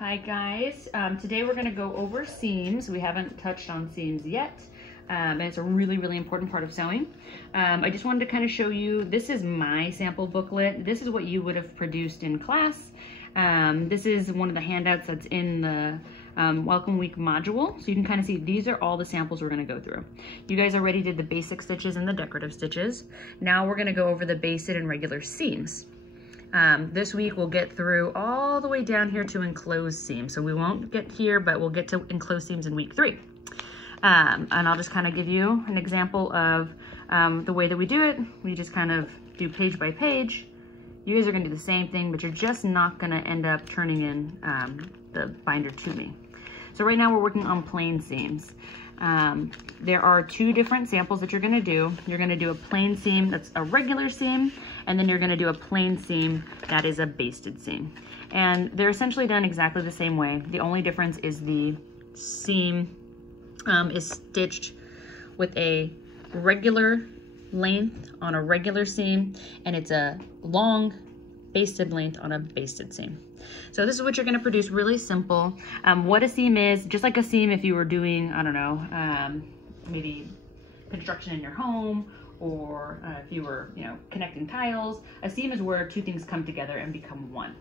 Hi guys, today we're going to go over seams. We haven't touched on seams yet, and it's a really important part of sewing. I just wanted to kind of show you, this is my sample booklet. This is what you would have produced in class. This is one of the handouts that's in the Welcome Week module. So you can kind of see these are all the samples we're going to go through. You guys already did the basic stitches and the decorative stitches. Now we're going to go over the basted and regular seams. This week we'll get through all the way down here to enclosed seams. So we won't get here, but we'll get to enclosed seams in week 3. And I'll just kind of give you an example of the way that we do it. We just kind of do page by page. You guys are going to do the same thing, but you're just not going to end up turning in the binder to me. So right now we're working on plain seams. There are 2 different samples that you're going to do. You're going to do a plain seam that's a regular seam, and then you're going to do a plain seam that is a basted seam. And they're essentially done exactly the same way. The only difference is the seam is stitched with a regular length on a regular seam, and it's a long basted length on a basted seam. So this is what you're going to produce, really simple. What a seam is, just like a seam if you were doing, I don't know, maybe construction in your home, or if you were, connecting tiles. A seam is where 2 things come together and become one.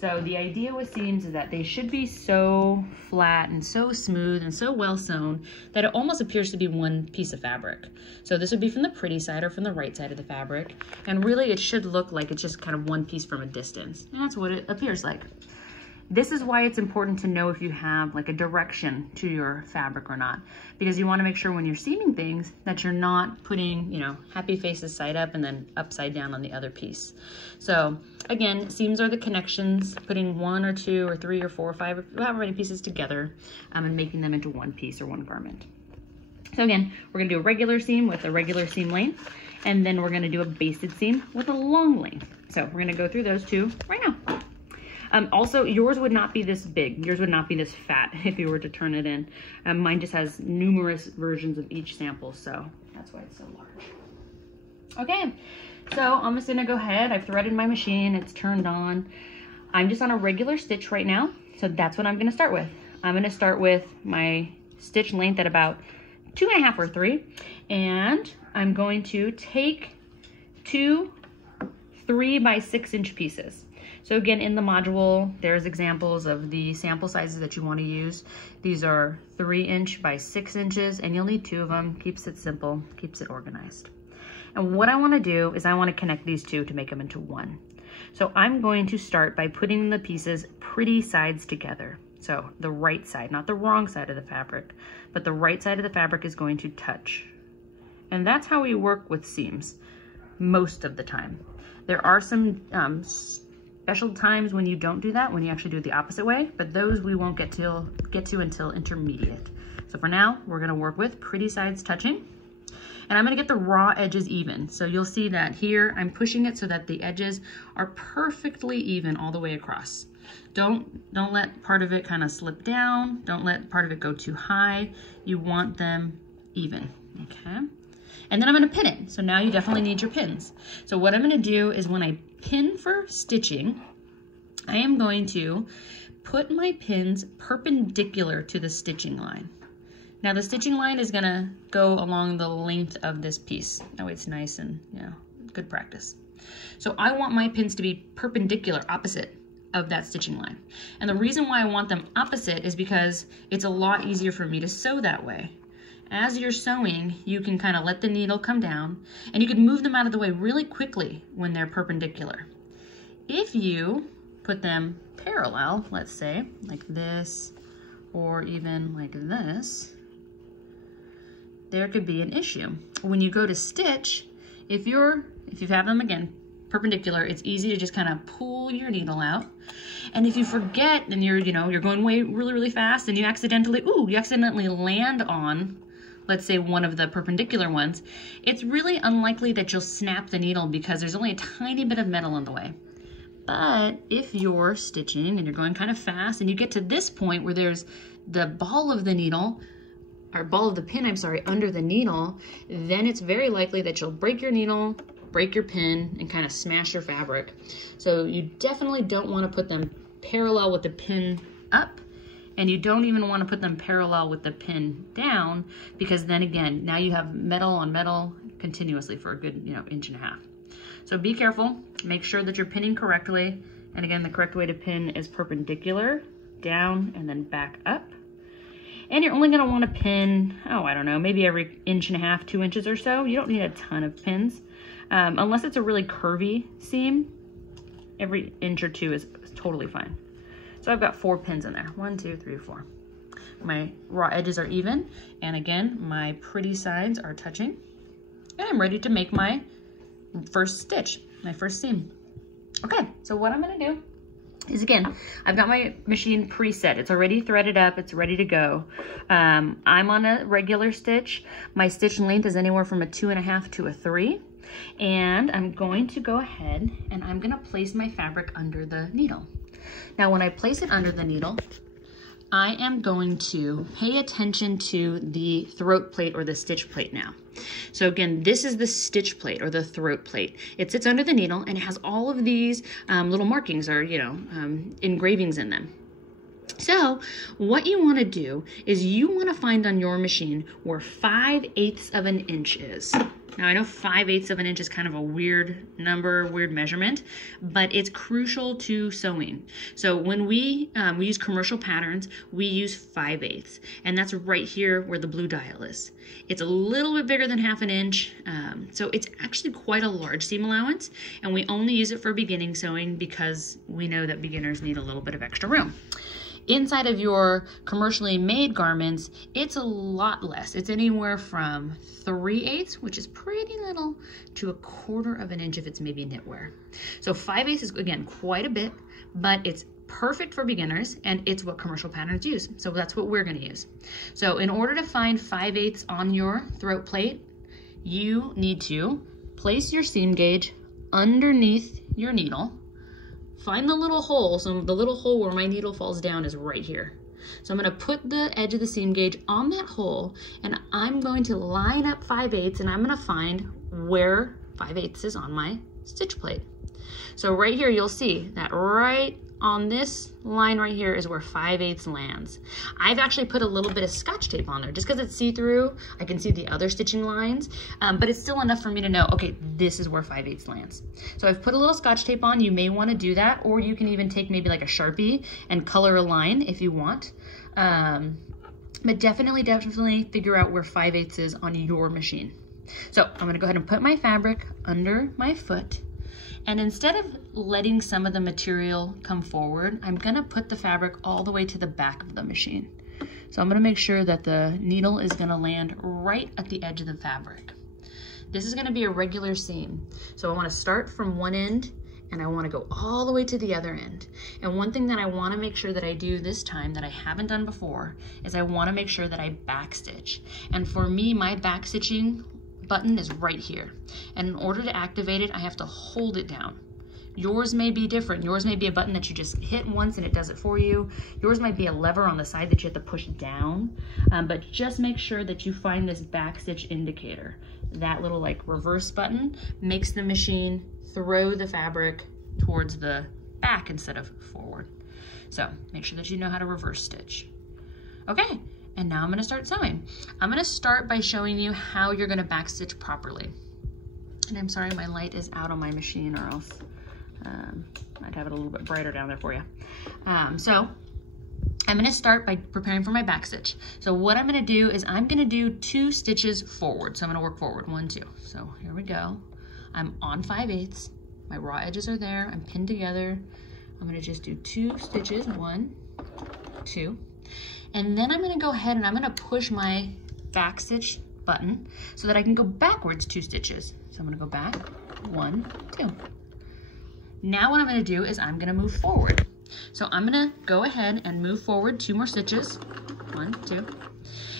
So the idea with seams is that they should be so flat and so smooth and so well sewn that it almost appears to be one piece of fabric. So this would be from the pretty side or from the right side of the fabric. And really it should look like it's just kind of one piece from a distance. And that's what it appears like. This is why it's important to know if you have like a direction to your fabric or not, because you want to make sure when you're seaming things that you're not putting, happy faces side up and then upside down on the other piece. So again, seams are the connections, putting 1 or 2 or 3 or 4 or 5, however many pieces together, and making them into one piece or one garment. So again, we're going to do a regular seam with a regular seam length, and then we're going to do a basted seam with a long length. So we're going to go through those 2 right now. Also, yours would not be this big. Yours would not be this fat if you were to turn it in. Mine just has numerous versions of each sample, so that's why it's so large. Okay, so I'm just gonna go ahead. I've threaded my machine, it's turned on. I'm just on a regular stitch right now, so that's what I'm gonna start with. I'm gonna start with my stitch length at about 2.5 or 3, and I'm going to take 2 3 by 6 inch pieces. So again, in the module, there's examples of the sample sizes that you want to use. These are 3 inch by 6 inches, and you'll need 2 of them. Keeps it simple, keeps it organized. And what I want to do is I want to connect these 2 to make them into one. So I'm going to start by putting the pieces pretty sides together. So the right side, not the wrong side of the fabric, but the right side of the fabric is going to touch. And that's how we work with seams most of the time. There are some special times when you don't do that, when you actually do it the opposite way, but those we won't get to until intermediate. So for now, we're gonna work with pretty sides touching, and I'm gonna get the raw edges even. So you'll see that here, I'm pushing it so that the edges are perfectly even all the way across. Don't let part of it kind of slip down. Don't let part of it go too high. You want them even, okay? And then I'm gonna pin it. So now you definitely need your pins. So what I'm gonna do is when I pin for stitching, I am going to put my pins perpendicular to the stitching line. Now the stitching line is gonna go along the length of this piece. That way it's nice and, good practice. So I want my pins to be perpendicular, opposite of that stitching line. And the reason why I want them opposite is because it's a lot easier for me to sew that way. As you're sewing, you can kind of let the needle come down, and you can move them out of the way really quickly when they're perpendicular. If you put them parallel, let's say, like this, or even like this, there could be an issue. When you go to stitch, if you have them again perpendicular, it's easy to just kind of pull your needle out. And if you forget and you're going really fast and you accidentally land on, let's say, one of the perpendicular ones, it's really unlikely that you'll snap the needle because there's only a tiny bit of metal in the way. But if you're stitching and you're going kind of fast and you get to this point where there's the ball of the needle, or ball of the pin, I'm sorry, under the needle, then it's very likely that you'll break your needle, break your pin, and kind of smash your fabric. So you definitely don't want to put them parallel with the pin up, and you don't even want to put them parallel with the pin down, because then again, now you have metal on metal continuously for a good, 1.5 inches. So be careful, make sure that you're pinning correctly. And again, the correct way to pin is perpendicular, down, and then back up. And you're only gonna wanna pin, I don't know, maybe every 1.5 inches, 2 inches or so. You don't need a ton of pins. Unless it's a really curvy seam, every inch or two is totally fine. So I've got 4 pins in there. 1, 2, 3, 4. My raw edges are even, and again, my pretty sides are touching. And I'm ready to make my first stitch, my first seam. Okay, so what I'm gonna do is, again, I've got my machine preset. It's already threaded up, it's ready to go. I'm on a regular stitch. My stitch length is anywhere from a 2.5 to a 3. And I'm going to go ahead and I'm gonna place my fabric under the needle. Now, when I place it under the needle, I am going to pay attention to the throat plate or the stitch plate now. So again, this is the stitch plate or the throat plate. It sits under the needle and it has all of these little markings or, engravings in them. So what you want to do is you want to find on your machine where 5/8 of an inch is. Now I know 5/8 of an inch is kind of a weird number, weird measurement, but it's crucial to sewing. So when we use commercial patterns, we use 5/8, and that's right here where the blue dial is. It's a little bit bigger than 1/2 inch, so it's actually quite a large seam allowance, and we only use it for beginning sewing because we know that beginners need a little bit of extra room. Inside of your commercially made garments, it's a lot less. It's anywhere from 3/8, which is pretty little, to 1/4 of an inch if it's maybe knitwear. So 5/8 is, again, quite a bit, but it's perfect for beginners and it's what commercial patterns use. So that's what we're gonna use. So in order to find 5/8 on your throat plate, you need to place your seam gauge underneath your needle. Find the little hole, so the little hole where my needle falls down is right here. So I'm gonna put the edge of the seam gauge on that hole and I'm going to line up 5/8 and I'm gonna find where 5/8 is on my stitch plate. So right here, you'll see that right on this line right here is where 5/8 lands. I've actually put a little bit of Scotch tape on there just because it's see-through. I can see the other stitching lines, but it's still enough for me to know, okay, this is where 5/8 lands. So I've put a little Scotch tape on. You may want to do that, or you can even take maybe like a Sharpie and color a line if you want. But definitely figure out where 5/8 is on your machine. So I'm gonna go ahead and put my fabric under my foot. And instead of letting some of the material come forward, I'm gonna put the fabric all the way to the back of the machine. So I'm gonna make sure that the needle is gonna land right at the edge of the fabric. This is gonna be a regular seam. So I wanna start from one end and I wanna go all the way to the other end. And one thing that I wanna make sure that I do this time that I haven't done before is I wanna make sure that I back stitch. And for me, my back stitching button is right here. And in order to activate it, I have to hold it down. Yours may be different. Yours may be a button that you just hit once and it does it for you. Yours might be a lever on the side that you have to push down. But just make sure that you find this back stitch indicator. That little like reverse button makes the machine throw the fabric towards the back instead of forward. So make sure that you know how to reverse stitch. Okay. And now I'm gonna start sewing. I'm gonna start by showing you how you're gonna backstitch properly. And I'm sorry, my light is out on my machine or else I'd have it a little bit brighter down there for you. So I'm gonna start by preparing for my backstitch. So what I'm gonna do is I'm gonna do 2 stitches forward. So I'm gonna work forward, 1, 2. So here we go. I'm on 5/8. My raw edges are there, I'm pinned together. I'm gonna just do 2 stitches, 1, 2. And then I'm gonna go ahead and I'm gonna push my back stitch button so that I can go backwards 2 stitches. So I'm gonna go back, 1, 2. Now what I'm gonna do is I'm gonna move forward. So I'm gonna go ahead and move forward 2 more stitches, 1, 2.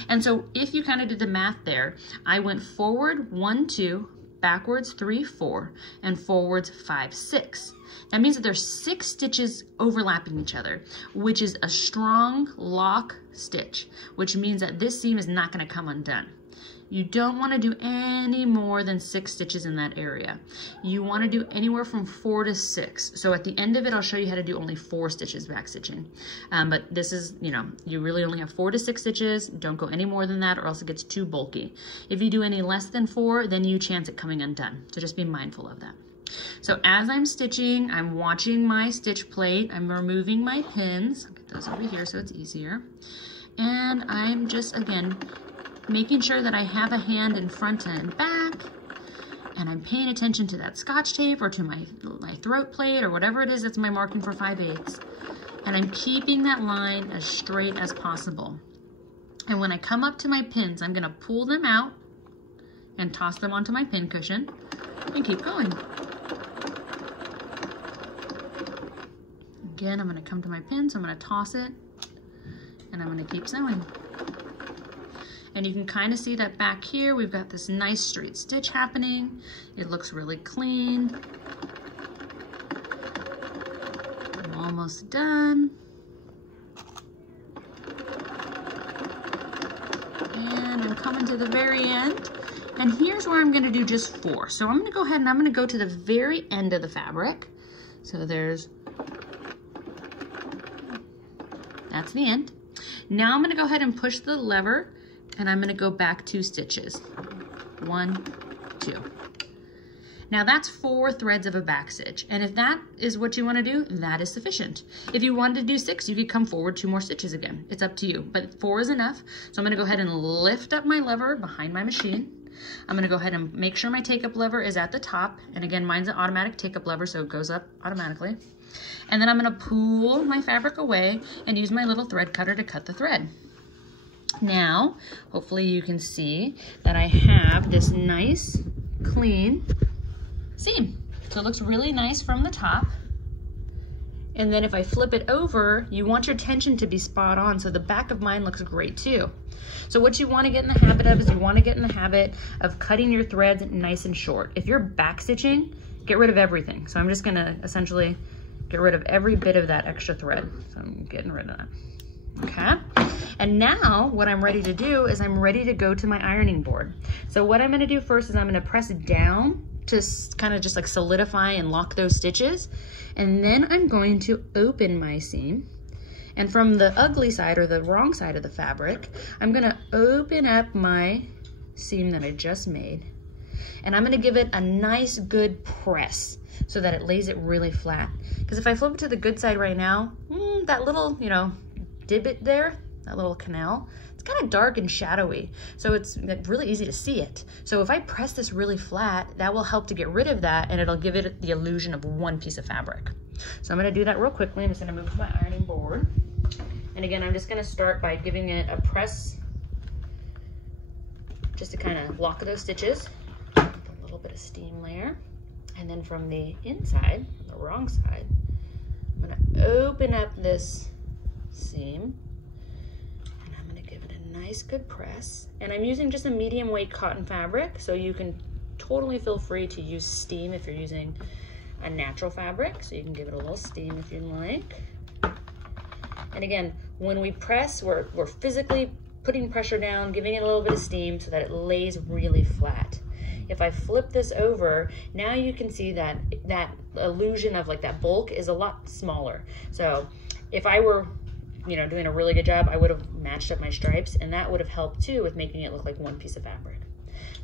And so if you kind of did the math there, I went forward 1, 2, backwards 3, 4, and forwards 5, 6. That means that there's 6 stitches overlapping each other, which is a strong lock stitch, which means that this seam is not gonna come undone. You don't want to do any more than 6 stitches in that area. You want to do anywhere from 4 to 6. So at the end of it, I'll show you how to do only 4 stitches back stitching. But this is, you know, you really only have 4 to 6 stitches. Don't go any more than that or else it gets too bulky. If you do any less than 4, then you chance it coming undone. So just be mindful of that. So as I'm stitching, I'm watching my stitch plate. I'm removing my pins. I'll get those over here so it's easier. And I'm just, again, making sure that I have a hand in front and back, and I'm paying attention to that Scotch tape or to my throat plate or whatever it is that's my marking for 5/8. And I'm keeping that line as straight as possible. And when I come up to my pins, I'm gonna pull them out and toss them onto my pin cushion and keep going. Again, I'm gonna come to my pin, so I'm gonna toss it and I'm gonna keep sewing. And you can kind of see that back here, we've got this nice straight stitch happening. It looks really clean. I'm almost done. And I'm coming to the very end. And here's where I'm gonna do just 4. So I'm gonna go ahead and I'm gonna go to the very end of the fabric. So that's the end. Now I'm gonna go ahead and push the lever and I'm gonna go back 2 stitches. 1, 2. Now that's 4 threads of a back stitch. And if that is what you wanna do, that is sufficient. If you wanted to do 6, you could come forward 2 more stitches again. It's up to you, but 4 is enough. So I'm gonna go ahead and lift up my lever behind my machine. I'm gonna go ahead and make sure my take-up lever is at the top. And again, mine's an automatic take-up lever, so it goes up automatically. And then I'm gonna pull my fabric away and use my little thread cutter to cut the thread. Now, hopefully you can see that I have this nice, clean seam. So it looks really nice from the top. And then if I flip it over, you want your tension to be spot on, so the back of mine looks great too. So what you want to get in the habit of is you want to get in the habit of cutting your threads nice and short. If you're back stitching, get rid of everything. So I'm just gonna essentially get rid of every bit of that extra thread. So I'm getting rid of that. Okay, and now what I'm ready to do is I'm ready to go to my ironing board. So what I'm gonna do first is I'm gonna press down to kind of just like solidify and lock those stitches. And then I'm going to open my seam. And from the ugly side or the wrong side of the fabric, I'm gonna open up my seam that I just made. And I'm gonna give it a nice good press so that it lays it really flat. Because if I flip it to the good side right now, that little, you know, divot there, that little canal, it's kind of dark and shadowy. So it's really easy to see it. So if I press this really flat, that will help to get rid of that and it'll give it the illusion of one piece of fabric. So I'm gonna do that real quickly. I'm just gonna move to my ironing board. And again, I'm just gonna start by giving it a press just to kind of lock those stitches. A little bit of steam layer. And then from the inside, the wrong side, I'm gonna open up this seam and I'm gonna give it a nice good press. And I'm using just a medium weight cotton fabric, so you can totally feel free to use steam if you're using a natural fabric, so you can give it a little steam if you'd like. And again, when we press, we're physically putting pressure down, giving it a little bit of steam so that it lays really flat. If I flip this over, now you can see that that illusion of like that bulk is a lot smaller. So if I were, you know, doing a really good job, I would have matched up my stripes and that would have helped too with making it look like one piece of fabric.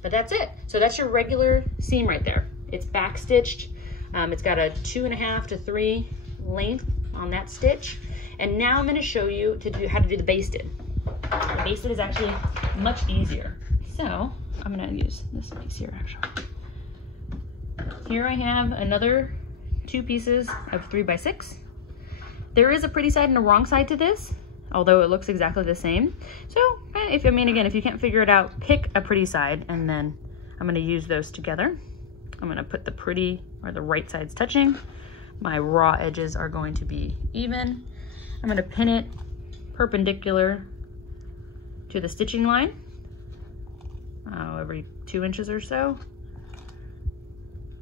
But that's it. So that's your regular seam right there. It's back stitched. It's got a 2.5 to 3 length on that stitch. And now I'm gonna show you how to do the basted. The basted is actually much easier. So I'm gonna use this piece here actually. Here I have another 2 pieces of 3x6. There is a pretty side and a wrong side to this, although it looks exactly the same. So if you can't figure it out, pick a pretty side and then I'm gonna use those together. I'm gonna put the pretty or the right sides touching. My raw edges are going to be even. I'm gonna pin it perpendicular to the stitching line, every 2 inches or so.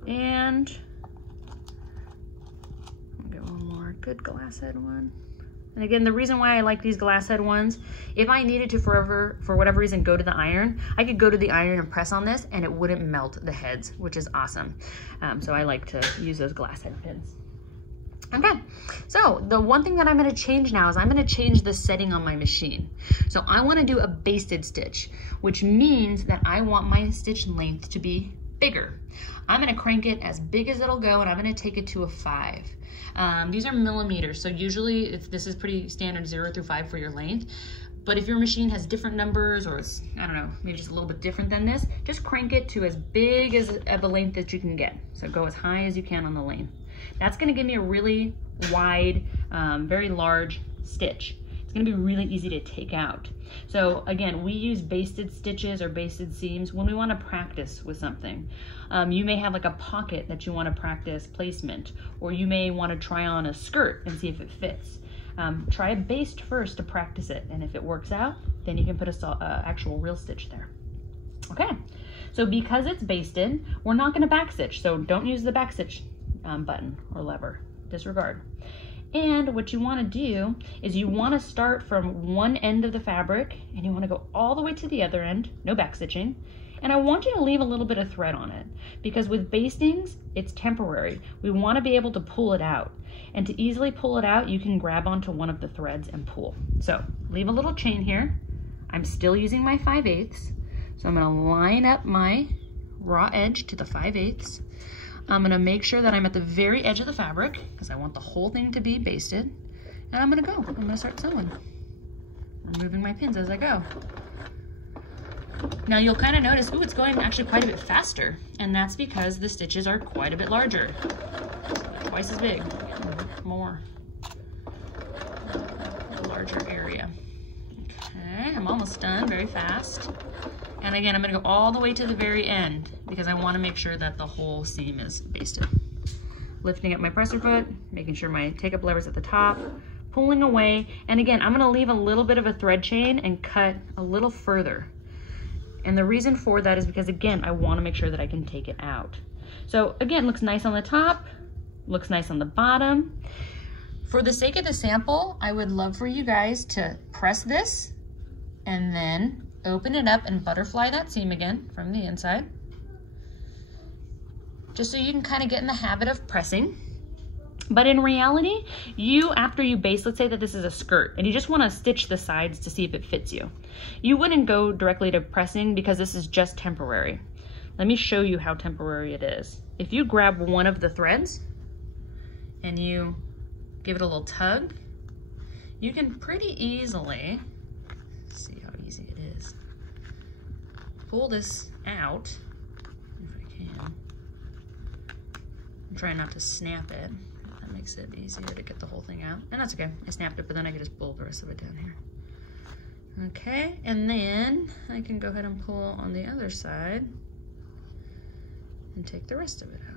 And I'll get one more good glass head one. And again, the reason why I like these glass head ones, if I needed to forever, for whatever reason, go to the iron, I could go to the iron and press on this and it wouldn't melt the heads, which is awesome. So I like to use those glass head pins. Okay, so the one thing that I'm gonna change now is I'm gonna change the setting on my machine. So I wanna do a basted stitch, which means that I want my stitch length to be bigger. I'm gonna crank it as big as it'll go and I'm gonna take it to a 5. These are millimeters, so usually this is pretty standard 0 through 5 for your length. But if your machine has different numbers or it's, I don't know, maybe just a little bit different than this, just crank it to as big as of a length that you can get. So go as high as you can on the lane. That's gonna give me a really wide, very large stitch. It's gonna be really easy to take out. So again, we use basted stitches or basted seams when we wanna practice with something. You may have like a pocket that you wanna practice placement, or you may wanna try on a skirt and see if it fits. Try a baste first to practice it, and if it works out, then you can put a actual real stitch there. Okay, so because it's basted, we're not gonna back stitch, so don't use the back stitch button or lever, disregard. And what you want to do is you want to start from one end of the fabric and you want to go all the way to the other end, no back stitching. And I want you to leave a little bit of thread on it because with bastings, it's temporary. We want to be able to pull it out. And to easily pull it out, you can grab onto one of the threads and pull. So leave a little chain here. I'm still using my 5/8. So I'm going to line up my raw edge to the 5/8. I'm gonna make sure that I'm at the very edge of the fabric because I want the whole thing to be basted. And I'm gonna start sewing. I'm moving my pins as I go. Now you'll kind of notice, ooh, it's going actually quite a bit faster. And that's because the stitches are quite a bit larger. Twice as big, more. A larger area. Okay, I'm almost done, very fast. And again, I'm gonna go all the way to the very end because I wanna make sure that the whole seam is basted. Lifting up my presser foot, making sure my take-up lever's at the top, pulling away, and again, I'm gonna leave a little bit of a thread chain and cut a little further. And the reason for that is because, again, I wanna make sure that I can take it out. So again, looks nice on the top, looks nice on the bottom. For the sake of the sample, I would love for you guys to press this and then open it up and butterfly that seam again from the inside. Just so you can kind of get in the habit of pressing. But in reality, after you baste, let's say that this is a skirt and you just want to stitch the sides to see if it fits you. You wouldn't go directly to pressing because this is just temporary. Let me show you how temporary it is. If you grab one of the threads and you give it a little tug, you can pretty easily, see how easy it is, pull this out, if I can. I'm trying not to snap it. That makes it easier to get the whole thing out. And that's okay, I snapped it, but then I can just pull the rest of it down here. Okay, and then I can go ahead and pull on the other side and take the rest of it out.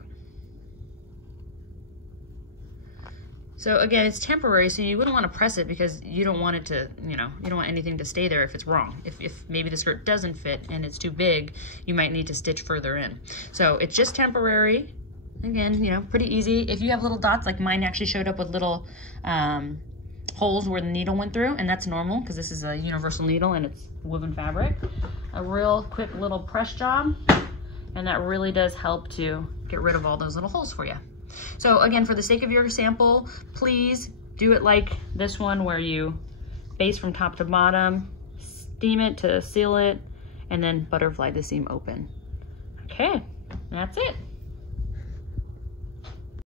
So again, it's temporary, so you wouldn't want to press it because you don't want it to, you don't want anything to stay there if it's wrong. If maybe the skirt doesn't fit and it's too big, you might need to stitch further in. So it's just temporary. Again, pretty easy. If you have little dots, like mine actually showed up with little holes where the needle went through, and that's normal because this is a universal needle and it's woven fabric. A real quick little press job, and that really does help to get rid of all those little holes for you. So again, for the sake of your sample, please do it like this one where you baste from top to bottom, steam it to seal it, and then butterfly the seam open. Okay, that's it.